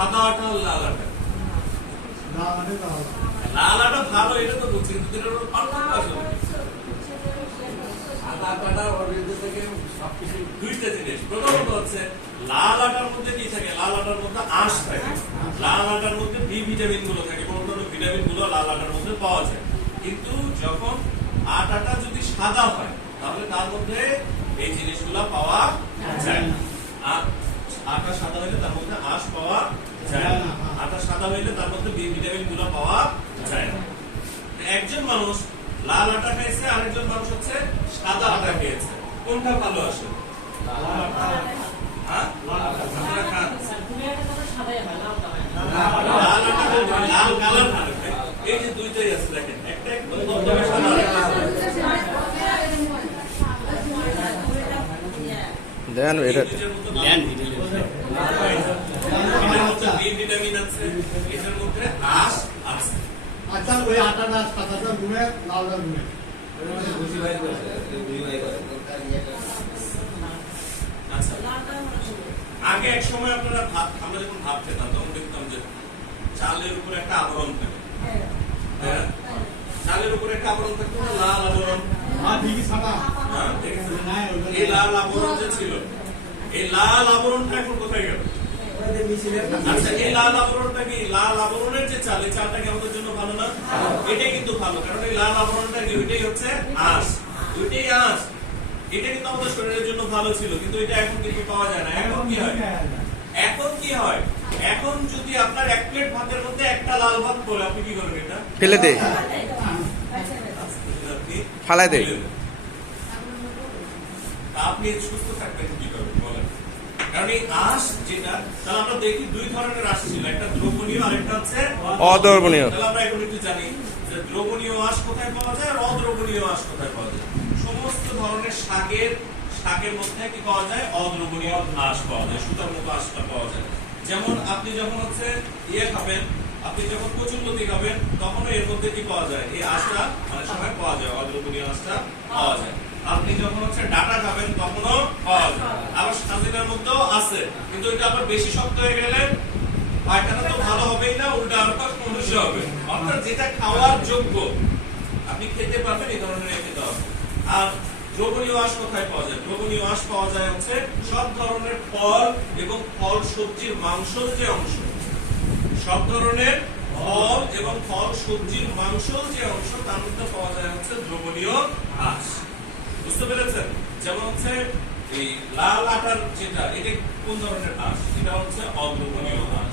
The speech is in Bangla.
সাদা আটা আর লাল আটা? লাল আটা ভালো, এটা তো বুঝছি, কিন্তু এটার পার্থক্য আসলে সাদা আটাটা অরিজিন থেকে সবকিছু দুইটা জিনিস। প্রথমত হচ্ছে লাল আটার মধ্যে কি থাকে? লাল আটার মধ্যে আঁশ থাকে। লাল আটার মধ্যে বি ভিটামিন গুলো থাকে, অন্যান্য ভিটামিন গুলো লাল আটার মধ্যে পাওয়া যায়। কিন্তু যখন আটাটা যদি সাদা হয় তাহলে তার মধ্যে এই জিনিসগুলো পাওয়া যায় না। আটা সাদা হইলে তার মধ্যে আঁশ পাওয়া যায় না। আটা সাদা হইলে তার মধ্যে বি ভিটামিন গুলো পাওয়া যায় না। একজন মানুষ লাল আটা খেয়েছে, আরেকজন মানুষ হচ্ছে সাদা আটা খেয়েছে, কোনটা ভালো আসে? হ্যাঁ, আপনারা খান লাল আটা, লাল কালার ভালো। এই যে দুইটাই আছে দেখেন, একটা একদম ধবধবে সাদা, দেন এটা ভিটামিন আছে, এটার মধ্যে আঁশ আছে। আচ্ছা ওই আটাটা সাদাটা ঘুমে লালটা ঘুমে বুঝি ভাই বুঝি ভাই আচ্ছা, আগে এক সময় আপনারা ভাত, আমরা যখন ভাত খেতাম তখন দেখতাম যে চালের উপরে একটা আবরণ থাকে। হ্যাঁ, চালের উপরে একটা আবরণ থাকতো না, লাল আবরণ। হ্যাঁ ঠিকই সাদা হ্যাঁ, দেখেছেন? এই লাল আবরণ যে ছিল, এই লাল আবরণটা এখন কোথায় গেল? আচ্ছা, এই লাল আবরণটা কি? লাল আবরণের যে চাল, এই চালটা কি আমাদের জন্য ভালো না? এটাই কিন্তু ভালো, কারণ এই লাল আবরণটা কি? ওইটাই হচ্ছে আঁশ, ওইটাই আঁশ। এটা কিন্তু আমাদের শরীরের জন্য ভালো ছিল, কিন্তু এটা এখন কিন্তু পাওয়া যায় না। এখন কি হয়? এখন কি হয়? এখন যদি আপনার এক প্লেট ভাতের মধ্যে একটা লাল ভাত পড়ে, আপনি কি করবেন? এটা ফেলে দে, আপনি ফালাই দে। ফেলে দেন। তা আপনি সুস্থ থাকবেন কি করবেন বলেন? কারণ এই আঁশ যেটা, তাহলে আমরা দেখি দুই ধরনের আঁশ ছিল, একটা দ্রবণীয় আর একটা হচ্ছে অদ্রবণীয়। তাহলে আমরা এখন একটু জানি যে দ্রবণীয় আঁশ কোথায় পাওয়া যায় আর অদ্রবণীয় আঁশ কোথায় পাওয়া যায়। সমস্ত ধরনের শাকের মধ্যে কি পাওয়া যায়? অদ্রবণীয় আঁশ পাওয়া যায়, সুতার মতো আঁশটা পাওয়া যায়। যেমন আপনি যখন হচ্ছে খাবেন, আপনি যখন কচুরলতি খাবেন, তখন এর মধ্যে কি পাওয়া যায়? এই আঁশটা অনেক সময় পাওয়া যায়, অদ্রবণীয় আঁশটা পাওয়া যায়। আপনি যখন হচ্ছে ডাটা খাবেন তখনও পাওয়া যায়। আবার সাজিনার মধ্যেও আছে, কিন্তু এটা আবার বেশি শক্ত হয়ে গেলে পায়খানা তো ভালো হবেই না, উল্টা আরো সমস্যা হবে। অর্থাৎ যেটা খাওয়ার যোগ্য আপনি খেতে পারবেন, এই ধরনের খেতে হবে। আর দ্রবণীয় আঁশ কোথায় পাওয়া যায়? দ্রবণীয় আঁশ পাওয়া যায় হচ্ছে সব ধরনের ফল এবং ফল সবজির মাংসের যে অংশ, সব ধরনের ফল এবং ফল সবজির মাংসের যে অংশ, তার মধ্যে পাওয়া যায় হচ্ছে দ্রবণীয় আঁশ। বুঝতে পেরেছেন? যেমন হচ্ছে এই লাল আটার যেটা, এটা কোন ধরনের আঁশ? এটা হচ্ছে অদ্রবণীয় আঁশ।